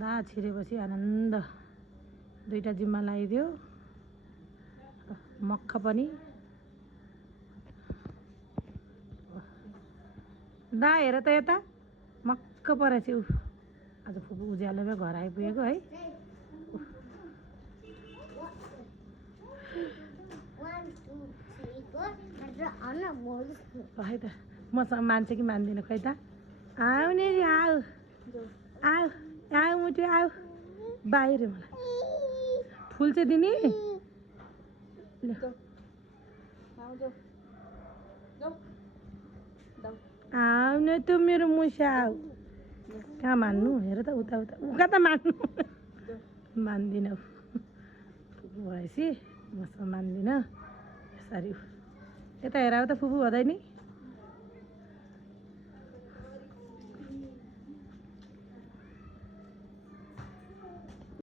दाँत छिरेपछि आनन्द दुईटा जिम्मा लगाइदियो मक्ख पनि दा हेर त यता मक्क परेछ उ आज फुपू उज्यालोमै घर आइपुगेको है खै त मसँग मान्छ कि मान्दिनँ खै त आउने नि आऊ आऊ आऊ मुटु आऊ बाहिर मलाई फुल चाहिँ दिने आउन त मेरो मुसा आऊ कहाँ मान्नु हेर त उता उता उका त मान्नु मान्दिनँ फुपू भएपछि मसँग मान्दिनँ यसरी यता हेर त फुपू हुँदैन नि